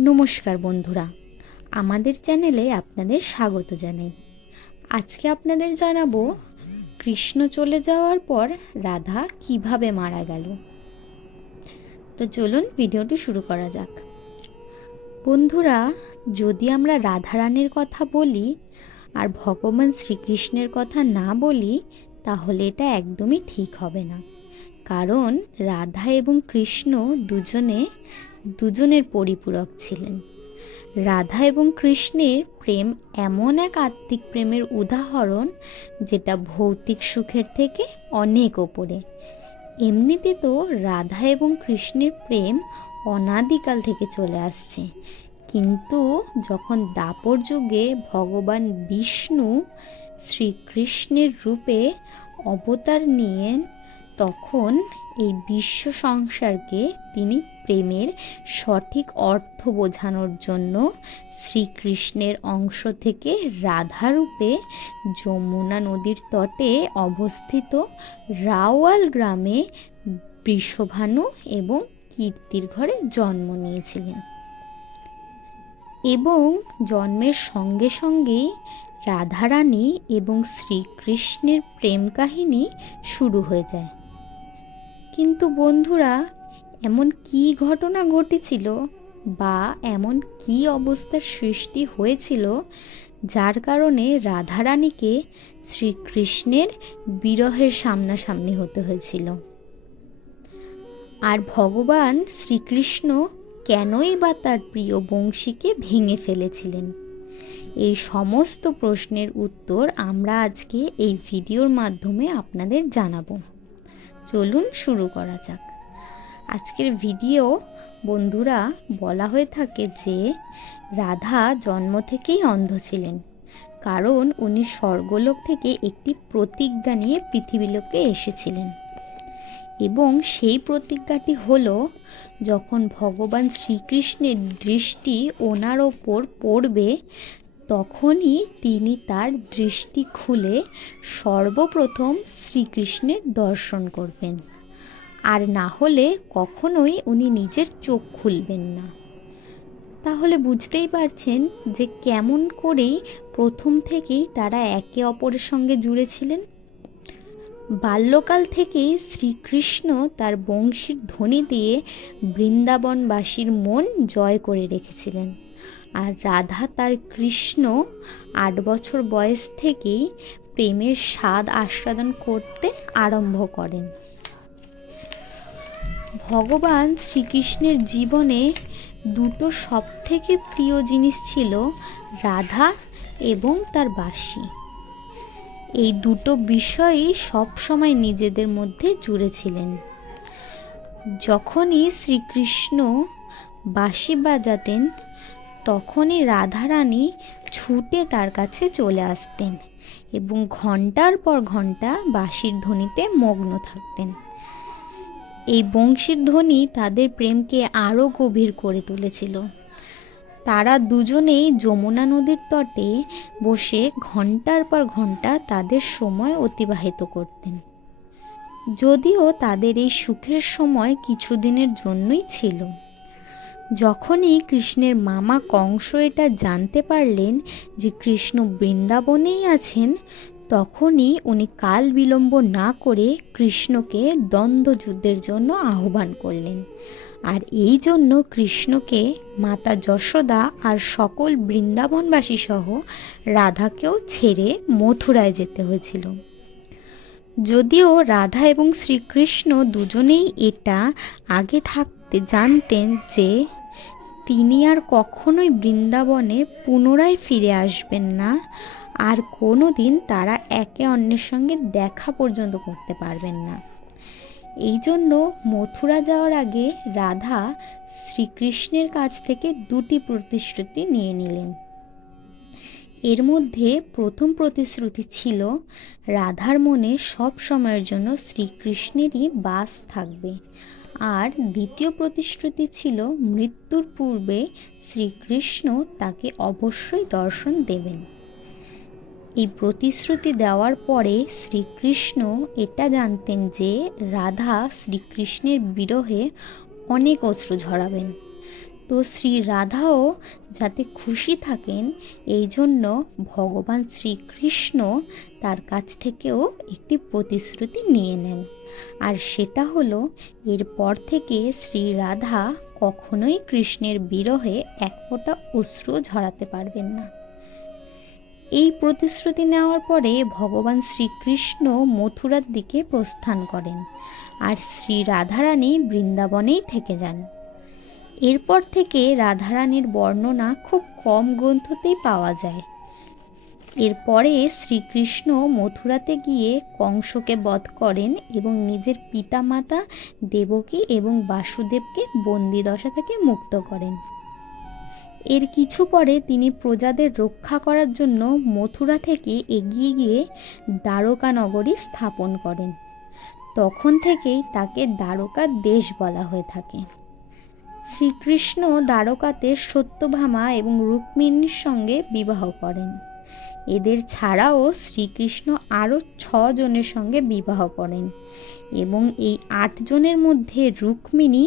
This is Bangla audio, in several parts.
নমস্কার বন্ধুরা, আমাদের চ্যানেলে আপনাদের স্বাগত জানাই। আজকে আপনাদের জানাব, কৃষ্ণ চলে যাওয়ার পর রাধা কীভাবে মারা গেল। তো চলুন ভিডিওটি শুরু করা যাক। বন্ধুরা, যদি আমরা রাধারানীর কথা বলি আর ভগবান শ্রীকৃষ্ণের কথা না বলি, তাহলে এটা একদমই ঠিক হবে না। কারণ রাধা এবং কৃষ্ণ দুজনে দুজনের পরিপূরক ছিলেন। রাধা এবং কৃষ্ণের প্রেম এমন এক আত্মিক প্রেমের উদাহরণ যেটা ভৌতিক সুখের থেকে অনেক ওপরে। এমনিতে তো রাধা এবং কৃষ্ণের প্রেম অনাদিকাল থেকে চলে আসছে। কিন্তু যখন দাপর যুগে ভগবান বিষ্ণু শ্রীকৃষ্ণের রূপে অবতার নিয়েন, তখন এই বিশ্ব সংসারকে তিনি প্রেমের সঠিক অর্থ বোঝানোর জন্য শ্রীকৃষ্ণের অংশ থেকে রাধারূপে যমুনা নদীর তটে অবস্থিত রাওয়াল গ্রামে বৃষভানু এবং কীর্তির ঘরে জন্ম নিয়েছিলেন। এবং জন্মের সঙ্গে সঙ্গেই রাধারানী এবং শ্রীকৃষ্ণের প্রেম কাহিনী শুরু হয়ে যায়। কিন্তু বন্ধুরা, এমন কি ঘটনা ঘটেছিল বা এমন কি অবস্থার সৃষ্টি হয়েছিল যার কারণে রাধারানীকে শ্রীকৃষ্ণের বিরহের সামনাসামনি হতে হয়েছিল? আর ভগবান শ্রীকৃষ্ণ কেনই বা তার প্রিয় বংশীকে ভেঙে ফেলেছিলেন? এই সমস্ত প্রশ্নের উত্তর আমরা আজকে এই ভিডিওর মাধ্যমে আপনাদের জানাব। চলুন শুরু করা যাক। আজকের ভিডিও বন্ধুরা বলা হয়ে থাকে যে রাধা জন্ম থেকেই অন্ধ ছিলেন, কারণ উনি স্বর্গলোক থেকে একটি প্রতিজ্ঞা নিয়ে পৃথিবীলোকে এসেছিলেন। এবং সেই প্রতিজ্ঞাটি হল, যখন ভগবান শ্রীকৃষ্ণের দৃষ্টি ওনার ওপর পড়বে তখনই তিনি তার দৃষ্টি খুলে সর্বপ্রথম শ্রীকৃষ্ণের দর্শন করবেন। আর না হলে কখনোই উনি নিজের চোখ খুলবেন না। তাহলে বুঝতেই পারছেন যে কেমন করেই প্রথম থেকেই তারা একে অপরের সঙ্গে জুড়েছিলেন। বাল্যকাল থেকেই শ্রীকৃষ্ণ তার বংশীর ধ্বনি দিয়ে বৃন্দাবনবাসীর মন জয় করে রেখেছিলেন। আর রাধা তার কৃষ্ণ আট বছর বয়স থেকেই প্রেমের স্বাদ আস্বাদন করতে আরম্ভ করেন। ভগবান শ্রীকৃষ্ণের জীবনে দুটো সবথেকে প্রিয় জিনিস ছিল রাধা এবং তার বাসী। এই দুটো বিষয়ই সবসময় নিজেদের মধ্যে জুড়েছিলেন যখনই শ্রীকৃষ্ণ বাঁশি বাজাতেন তখনই রাধারানী ছুটে তার কাছে চলে আসতেন এবং ঘণ্টার পর ঘণ্টা বাঁশির ধ্বনিতে মগ্ন থাকতেন। এই বংশীর ধ্বনি তাদের প্রেমকে আরও গভীর করে তুলেছিল। তারা দুজনেই যমুনা নদীর তটে বসে ঘণ্টার পর ঘণ্টা তাদের সময় অতিবাহিত করতেন। যদিও তাদের এই সুখের সময় কিছুদিনের জন্যই ছিল। যখনই কৃষ্ণের মামা কংস এটা জানতে পারলেন যে কৃষ্ণ বৃন্দাবনেই আছেন, তখনই উনি কাল বিলম্ব না করে কৃষ্ণকে দ্বন্দ্বযুদ্ধের জন্য আহ্বান করলেন। আর এই জন্য কৃষ্ণকে মাতা যশোদা আর সকল বৃন্দাবনবাসী সহ রাধাকেও ছেড়ে মথুরায় যেতে হয়েছিল। যদিও রাধা এবং শ্রীকৃষ্ণ দুজনেই এটা আগে থাকতে জানতেন যে তিনি আর কখনোই বৃন্দাবনে পুনরায় ফিরে আসবেন না। আর কোনো দিন তারা একে অন্যের সঙ্গে দেখা পর্যন্ত করতে পারবেন না। এই জন্য মথুরা যাওয়ার আগে রাধা শ্রীকৃষ্ণের কাছ থেকে দুটি প্রতিশ্রুতি নিয়ে নিলেন। এর মধ্যে প্রথম প্রতিশ্রুতি ছিল, রাধার মনে সব সময়ের জন্য শ্রীকৃষ্ণেরই বাস থাকবে। আর দ্বিতীয় প্রতিশ্রুতি ছিল, মৃত্যুর পূর্বে শ্রীকৃষ্ণ তাকে অবশ্যই দর্শন দেবেন। এই প্রতিশ্রুতি দেওয়ার পরে শ্রীকৃষ্ণ এটা জানতেন যে রাধা শ্রীকৃষ্ণের বিরহে অনেক অশ্রু ঝরাবেন। তো শ্রী রাধাও যাতে খুশি থাকেন, এই জন্য ভগবান শ্রীকৃষ্ণ তার কাছ থেকেও একটি প্রতিশ্রুতি নিয়ে নেন। আর সেটা হলো, এরপর থেকে শ্রী রাধা কখনোই কৃষ্ণের বিরহে এক ফোঁটা অশ্রু ঝরাতে পারবেন না। এই প্রতিশ্রুতি নেওয়ার পরে ভগবান শ্রীকৃষ্ণ মথুরার দিকে প্রস্থান করেন। আর শ্রী রাধারানী বৃন্দাবনেই থেকে যান। এরপর থেকে রাধারানীর বর্ণনা খুব কম গ্রন্থতেই পাওয়া যায়। এরপরে শ্রীকৃষ্ণ মথুরাতে গিয়ে কংসকে বধ করেন এবং নিজের পিতামাতা দেবকী এবং বাসুদেবকে বন্দিদশা থেকে মুক্ত করেন। এর কিছু পরে তিনি প্রজাদের রক্ষা করার জন্য মথুরা থেকে এগিয়ে গিয়ে দ্বারকা নগরী স্থাপন করেন। তখন থেকেই তাকে দ্বারকা দেশ বলা হয়ে থাকে। শ্রীকৃষ্ণ দ্বারকাতে সত্যভামা এবং রুক্মিণীর সঙ্গে বিবাহ করেন। এদের ছাড়াও শ্রীকৃষ্ণ আরও জনের সঙ্গে বিবাহ করেন এবং এই আটজনের মধ্যে রুক্মিণী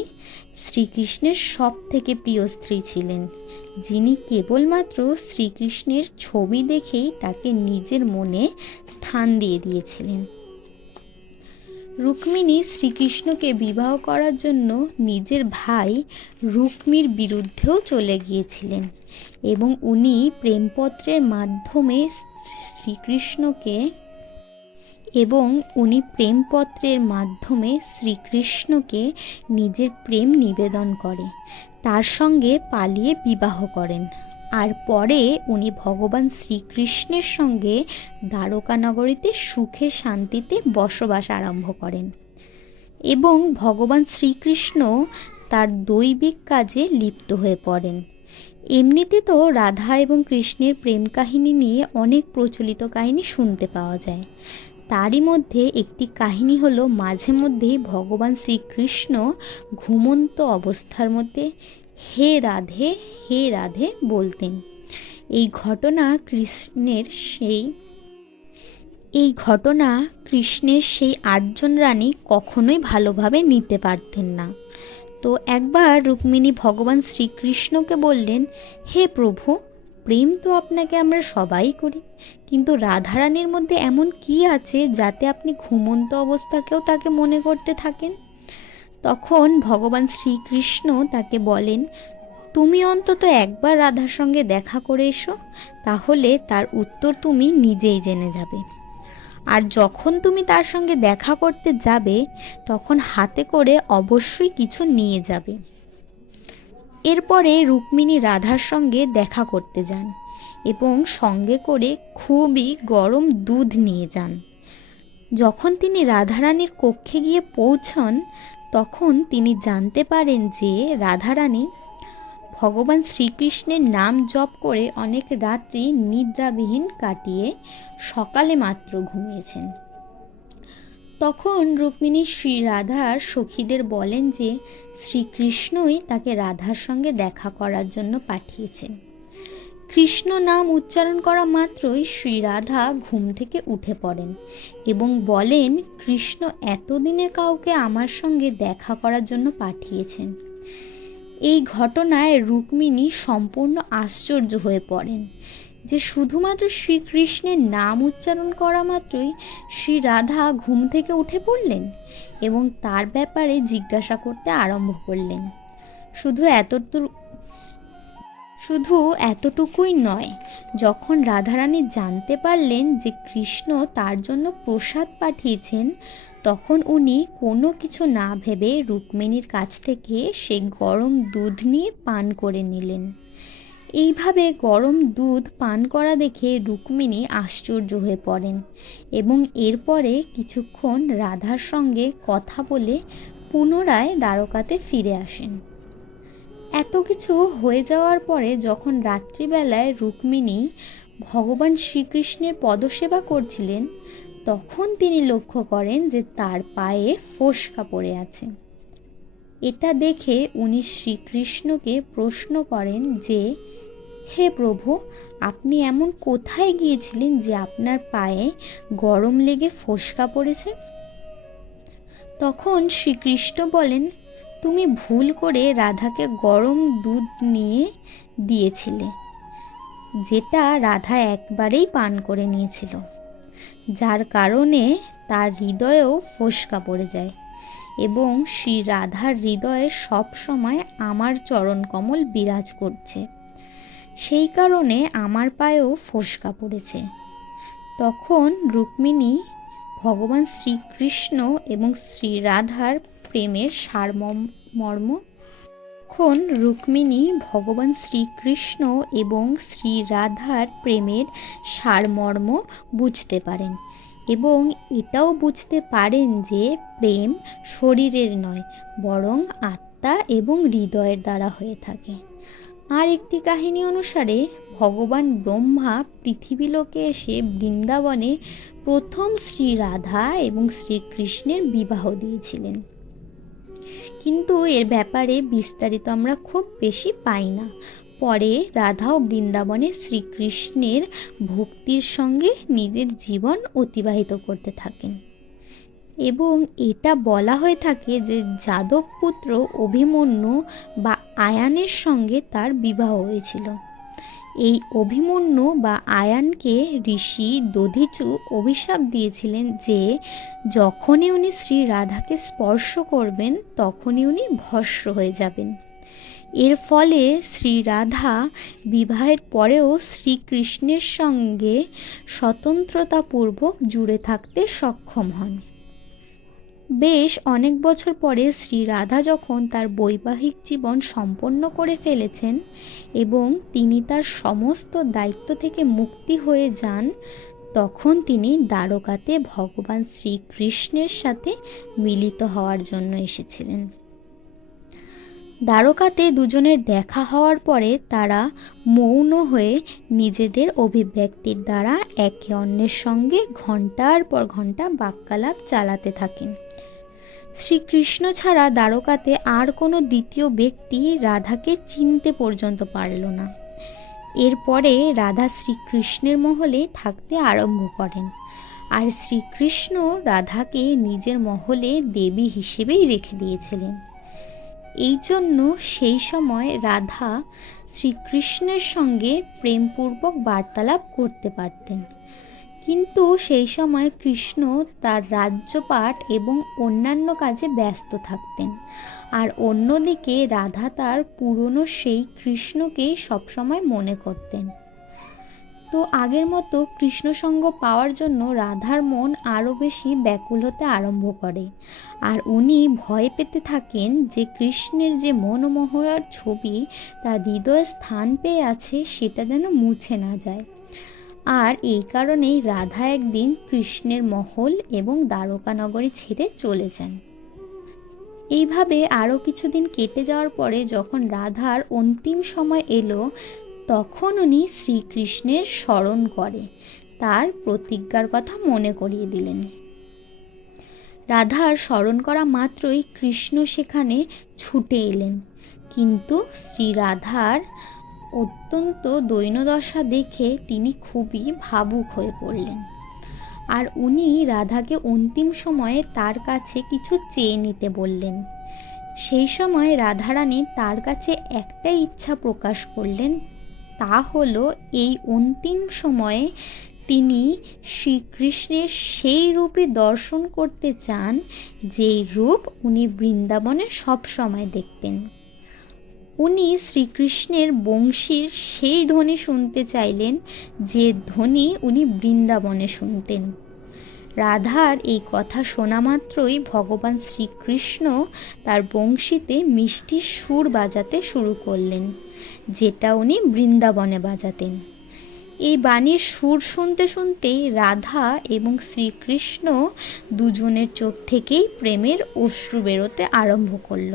শ্রীকৃষ্ণের সব থেকে প্রিয় স্ত্রী ছিলেন, যিনি কেবলমাত্র শ্রীকৃষ্ণের ছবি দেখেই তাকে নিজের মনে স্থান দিয়ে দিয়েছিলেন। রুক্মিণী শ্রীকৃষ্ণকে বিবাহ করার জন্য নিজের ভাই রুক্মির বিরুদ্ধেও চলে গিয়েছিলেন এবং উনি প্রেমপত্রের মাধ্যমে শ্রীকৃষ্ণকে এবং উনি প্রেমপত্রের মাধ্যমে শ্রীকৃষ্ণকে নিজের প্রেম নিবেদন করে, তার সঙ্গে পালিয়ে বিবাহ করেন। আর পরে উনি ভগবান শ্রীকৃষ্ণের সঙ্গে দ্বারকানগরীতে সুখে শান্তিতে বসবাস আরম্ভ করেন। এবং ভগবান শ্রীকৃষ্ণ তার দৈবিক কাজে লিপ্ত হয়ে পড়েন। এমনিতে তো রাধা এবং কৃষ্ণের প্রেম কাহিনী নিয়ে অনেক প্রচলিত কাহিনী শুনতে পাওয়া যায়। তারই মধ্যে একটি কাহিনী হলো, মাঝে মধ্যেই ভগবান শ্রীকৃষ্ণ ঘুমন্ত অবস্থার মধ্যে হে রাধে হে রাধে বলতেন। এই ঘটনা কৃষ্ণের সেই, এই ঘটনা কৃষ্ণের সেই আটজন রানী কখনোই ভালোভাবে নিতে পারতেন না। তো একবার রুক্মিণী ভগবান শ্রীকৃষ্ণকে বললেন, হে প্রভু, প্রেম তো আপনাকে আমরা সবাই করি, কিন্তু রাধারানীর মধ্যে এমন কি আছে যাতে আপনি ঘুমন্ত অবস্থাকেও তাকে মনে করতে থাকেন? তখন ভগবান শ্রীকৃষ্ণ তাকে বলেন, তুমি অন্তত একবার রাধার সঙ্গে দেখা করে এসো, তাহলে তার উত্তর তুমি নিজেই জেনে যাবে। আর যখন তুমি তার সঙ্গে দেখা করতে যাবে, তখন হাতে করে অবশ্যই কিছু নিয়ে যাবে। এরপরে রুক্মিণী রাধার সঙ্গে দেখা করতে যান এবং সঙ্গে করে খুবই গরম দুধ নিয়ে যান। যখন তিনি রাধারানীর কক্ষে গিয়ে পৌঁছন তখন তিনি জানতে পারেন যে রাধারানী ভগবান শ্রীকৃষ্ণের নাম জপ করে অনেক রাত্রি নিদ্রাবিহীন কাটিয়ে সকালে মাত্র ঘুমিয়েছেন। তখন রুক্মিণী শ্রী রাধার সখীদের বলেন যে শ্রীকৃষ্ণই তাকে রাধার সঙ্গে দেখা করার জন্য পাঠিয়েছেন। কৃষ্ণ নাম উচ্চারণ করা মাত্রই শ্রী রাধা ঘুম থেকে উঠে পড়েন এবং বলেন, কৃষ্ণ এতদিনে কাউকে আমার সঙ্গে দেখা করার জন্য পাঠিয়েছেন। এই ঘটনায় রুক্মিণী সম্পূর্ণ আশ্চর্য হয়ে পড়েন যে শুধুমাত্র শ্রীকৃষ্ণের নাম উচ্চারণ করা মাত্রই শ্রী রাধা ঘুম থেকে উঠে পড়লেন এবং তার ব্যাপারে জিজ্ঞাসা করতে আরম্ভ করলেন। শুধু এতটুকু শুধু এতটুকুই নয়, যখন রাধারানী জানতে পারলেন যে কৃষ্ণ তার জন্য প্রসাদ পাঠিয়েছেন, তখন উনি কোনো কিছু না ভেবে রুক্মিণীর কাছ থেকে সে গরম দুধ নিয়ে পান করে নিলেন। এইভাবে গরম দুধ পান করা দেখে রুক্মিণী আশ্চর্য হয়ে পড়েন এবং এরপরে কিছুক্ষণ রাধার সঙ্গে কথা বলে পুনরায় দ্বারকাতে ফিরে আসেন। এত কিছু হয়ে যাওয়ার পরে যখন রাত্রিবেলায় রুক্মিণী ভগবান শ্রীকৃষ্ণের পদসেবা করছিলেন, তখন তিনি লক্ষ্য করেন যে তার পায়ে ফোসকা পড়ে আছে। এটা দেখে উনি শ্রীকৃষ্ণকে প্রশ্ন করেন যে, হে প্রভু, আপনি এমন কোথায় গিয়েছিলেন যে আপনার পায়ে গরম লেগে ফোসকা পড়েছে? তখন শ্রীকৃষ্ণ বলেন তুমি ভুল করে রাধাকে গরম দুধ নিয়ে দিয়েছিলে, যেটা রাধা একবারেই পান করে নিয়েছিল, যার কারণে তার হৃদয়েও ফোসকা পড়ে যায় এবং শ্রী রাধার হৃদয়ে সব সময় আমার চরণ কমল বিরাজ করছে। সেই কারণে আমার পায়েও ফোসকা পড়েছে। তখন রুক্মিণী ভগবান শ্রীকৃষ্ণ এবং শ্রী রাধার প্রেমের সারমর্ম। তখন রুক্মিণী ভগবান শ্রীকৃষ্ণ এবং শ্রী রাধার প্রেমের সারমর্ম বুঝতে পারেন এবং এটাও বুঝতে পারেন যে প্রেম শরীরের নয়, বরং আত্মা এবং হৃদয়ের দ্বারা হয়ে থাকে। আর একটি কাহিনী অনুসারে ভগবান ব্রহ্মা পৃথিবীলোকে এসে বৃন্দাবনে প্রথম শ্রী রাধা এবং শ্রীকৃষ্ণের বিবাহ দিয়েছিলেন। কিন্তু এর ব্যাপারে বিস্তারিত আমরা খুব বেশি পাই না। পরে রাধা ও বৃন্দাবনে শ্রীকৃষ্ণের ভক্তির সঙ্গে নিজের জীবন অতিবাহিত করতে থাকেন। এবং এটা বলা হয়ে থাকে যে যাদবপুত্র অভিমন্যু বা আয়ানের সঙ্গে তার বিবাহ হয়েছিল। এই অভিমন্যু বা আয়ানকে ঋষি দধিচু অভিশাপ দিয়েছিলেন যে, যখনই উনি শ্রী রাধাকে স্পর্শ করবেন, তখনই উনি ভস্ম হয়ে যাবেন। এর ফলে শ্রী রাধা বিবাহের পরেও শ্রীকৃষ্ণের সঙ্গে স্বতন্ত্রতাপূর্বক জুড়ে থাকতে সক্ষম হন। বেশ অনেক বছর পরে শ্রী রাধা যখন তার বৈবাহিক জীবন সম্পন্ন করে ফেলেছেন এবং তিনি তার সমস্ত দায়িত্ব থেকে মুক্তি হয়ে যান, তখন তিনি দ্বারকাতে ভগবান শ্রীকৃষ্ণের সাথে মিলিত হওয়ার জন্য এসেছিলেন। দ্বারকাতে দুজনের দেখা হওয়ার পরে তারা মৌন হয়ে নিজেদের অভিব্যক্তির দ্বারা একে অন্যের সঙ্গে ঘণ্টার পর ঘণ্টা বাক্যালাপ চালাতে থাকেন। শ্রীকৃষ্ণ ছাড়া দ্বারকাতে আর কোনো দ্বিতীয় ব্যক্তি রাধাকে চিনতে পর্যন্ত পারল না। এরপরে রাধা শ্রীকৃষ্ণের মহলে থাকতে আরম্ভ করেন। আর শ্রীকৃষ্ণ রাধাকে নিজের মহলে দেবী হিসেবেই রেখে দিয়েছিলেন। এই জন্য সেই সময় রাধা শ্রীকৃষ্ণের সঙ্গে প্রেমপূর্বক বার্তালাপ করতে পারতেন। কিন্তু সেই সময় কৃষ্ণ তার রাজ্যপাঠ এবং অন্যান্য কাজে ব্যস্ত থাকতেন। আর অন্যদিকে রাধা তার পুরনো সেই কৃষ্ণকেই সবসময় মনে করতেন। তো আগের মতো কৃষ্ণসঙ্গ পাওয়ার জন্য রাধার মন আরও বেশি ব্যাকুল হতে আরম্ভ করে। আর উনি ভয় পেতে থাকেন যে কৃষ্ণের যে মনোমোহরার ছবি তার হৃদয়ে স্থান পেয়ে আছে সেটা যেন মুছে না যায়। আর এই কারণেই রাধা একদিন কৃষ্ণের মহল এবং দ্বারকানগরী ছেড়ে চলে যান। এইভাবে আরও কিছুদিন কেটে যাওয়ার পরে যখন রাধার অন্তিম সময় এলো, তখন উনি শ্রীকৃষ্ণের স্মরণ করে, তার প্রতিজ্ঞার কথা মনে করিয়ে দিলেন। রাধার স্মরণ করা মাত্রই কৃষ্ণ সেখানে ছুটে এলেন, কিন্তু শ্রী রাধার অত্যন্ত দৈন্যদশা দেখে তিনি খুবই ভাবুক হয়ে পড়লেন। আর উনি রাধাকে অন্তিম সময়ে তার কাছে কিছু চেয়ে নিতে বললেন। সেই সময় রাধারানী তার কাছে একটাই ইচ্ছা প্রকাশ করলেন, তা হলো এই অন্তিম সময়ে তিনি শ্রীকৃষ্ণের সেই রূপে দর্শন করতে চান, যেই রূপ উনি বৃন্দাবনে সব সময় দেখতেন। উনি শ্রীকৃষ্ণের বংশীর সেই ধ্বনি শুনতে চাইলেন যে ধ্বনি উনি বৃন্দাবনে শুনতেন। রাধার এই কথা শোনা মাত্রই ভগবান শ্রীকৃষ্ণ তার বংশীতে মিষ্টি সুর বাজাতে শুরু করলেন, যেটা উনি বৃন্দাবনে বাজাতেন। এই বাণীর সুর শুনতে শুনতেই রাধা এবং শ্রীকৃষ্ণ দুজনের চোখ থেকেই প্রেমের অশ্রু বেরোতে আরম্ভ করল।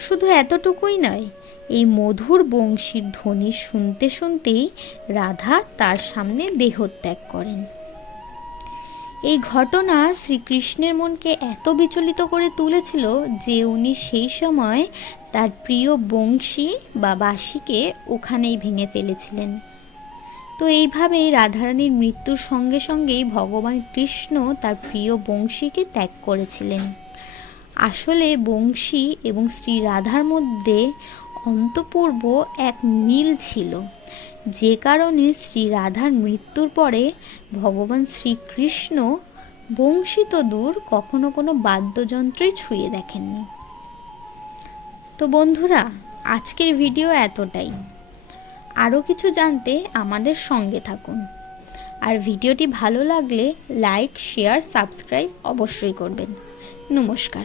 শুধু এতটুকুই নয়, এই মধুর বংশীর ধ্বনি শুনতে শুনতেই রাধা তার সামনে দেহত্যাগ করেন। এই ঘটনা শ্রীকৃষ্ণের মনকে এত বিচলিত করে তুলেছিল যে উনি সেই সময় তার প্রিয় বংশী বা বাসীকে ওখানেই ভেঙে ফেলেছিলেন। তো এইভাবেই রাধারানীর মৃত্যুর সঙ্গে সঙ্গেই ভগবান কৃষ্ণ তার প্রিয় বংশীকে ত্যাগ করেছিলেন। আসলে বংশী এবং শ্রী রাধার মধ্যে অন্তপূর্ব এক মিল ছিল। যে কারণে শ্রী রাধার মৃত্যুর পরে ভগবান শ্রীকৃষ্ণ বংশী তো দূর, কখনো কোনো বাদ্যযন্ত্রই ছুঁয়ে দেখেননি। তো বন্ধুরা, আজকের ভিডিও এতটাই। আরও কিছু জানতে আমাদের সঙ্গে থাকুন। আর ভিডিওটি ভালো লাগলে লাইক, শেয়ার, সাবস্ক্রাইব অবশ্যই করবেন। নমস্কার।